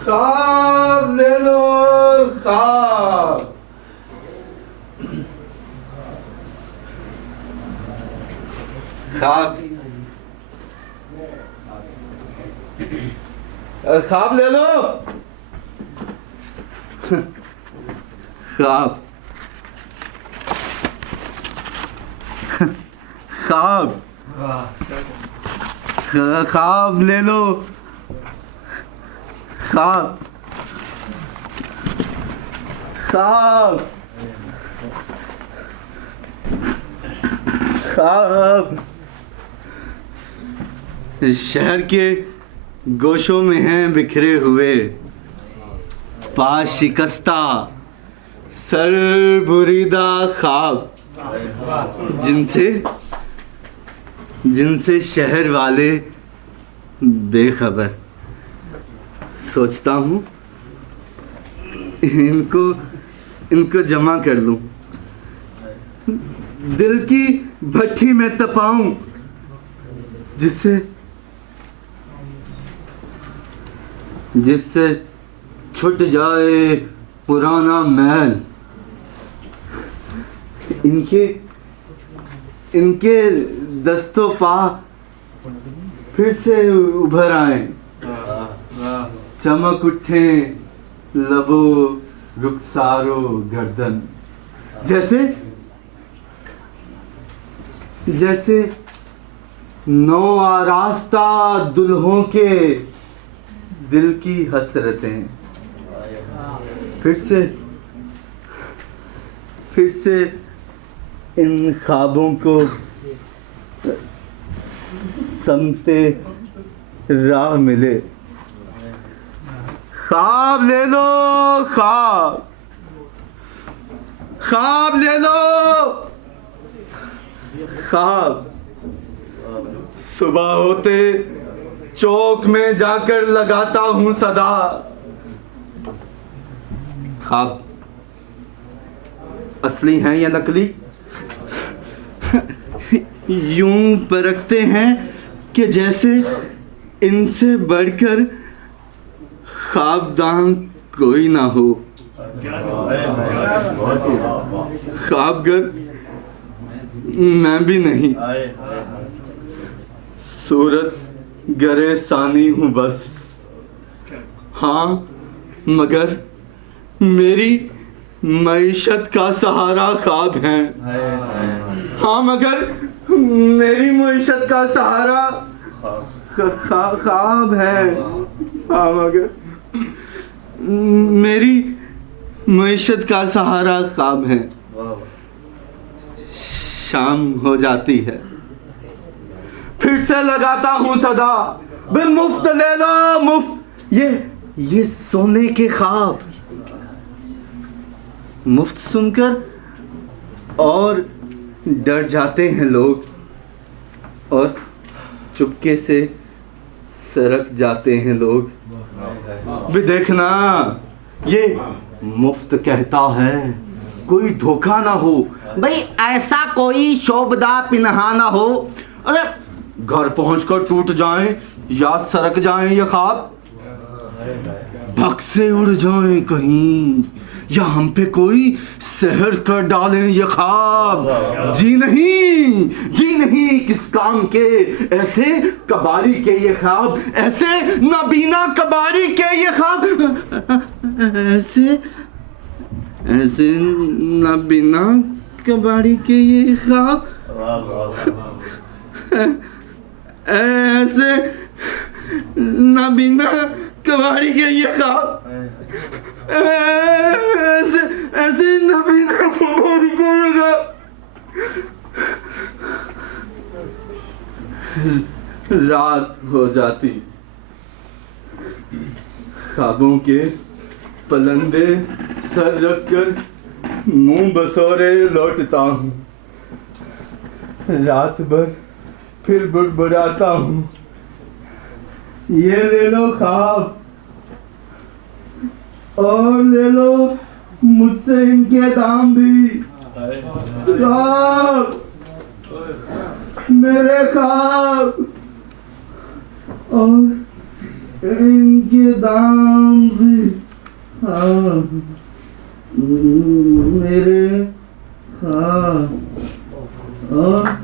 ख्वाब ले लो ख्वाब। ख्वाब ख्वाब ले लो। ख्वाब ख्वाब ख्वाब ले लो। ख्वाब ख्वाब ख्वाब शहर के गोशों में हैं बिखरे हुए, पास शिकस्ता सर बुरीदा ख्वाब, जिनसे शहर वाले बेखबर। सोचता हूँ इनको जमा कर लूं, दिल की भट्टी में तपाऊं, जिससे छूट जाए पुराना मैल। इनके दस्तों पा फिर से उभर आए, चमक उठे लबो रुखसारो गर्दन। जैसे नौ आरास्ता दुल्हों के दिल की हसरतें फिर से इन ख्वाबों को समते राह मिले। ख्वाब ले लो ख्वाब, ख्वाब ले लो ख्वाब। सुबह होते चौक में जाकर लगाता हूँ सदा। ख्वाब असली हैं या नकली, यूं परखते हैं कि जैसे इनसे बढ़कर ख्वाबदान कोई ना हो। ख्वाबगर मैं भी नहीं, सूरत गरे सानी हूँ बस। हाँ मगर मेरी मईशत का सहारा ख्वाब है। हाँ मगर मेरी मईशत का सहारा ख्वाब है। हाँ मगर मेरी मईशत का सहारा ख्वाब है। शाम हो जाती है, फिर से लगाता हूँ सदा। बिल मुफ्त ले लो मुफ्त, ये सोने के ख्वाब। मुफ्त सुनकर और डर जाते हैं लोग और चुपके से सरक जाते हैं लोग। भी देखना ये मुफ्त कहता है, कोई धोखा ना हो भाई, ऐसा कोई शोभदा पिन्हा ना हो। अरे घर पहुंचकर टूट जाएं या सरक जाएं ये ख्वाब, भग से उड़ जाएं कहीं या हम पे कोई सहर कर डालें ये ख्वाब। जी नहीं किस काम के ऐसे कबाड़ी के ये ख्वाब, ऐसे नबीना कबाड़ी के ये ख्वाब, ऐसे नबीना कबाड़ी के ये ख्वाब, ऐसे नबीना कबाड़ी के ये ख्वाब, ऐसे नबीना कबाड़ी के ये ख्वाब। रात हो जाती, ख्वाबों के पलंदे सर रखकर मुंह बसोरे लौटता हूँ। रात भर फिर बुड़बुड़ाता हूँ, ये ले लो ख्वाब और ले लो मुझसे इनके दाम भी। ख्वाब मेरे ख्वाब और इनके दाम भी मेरे और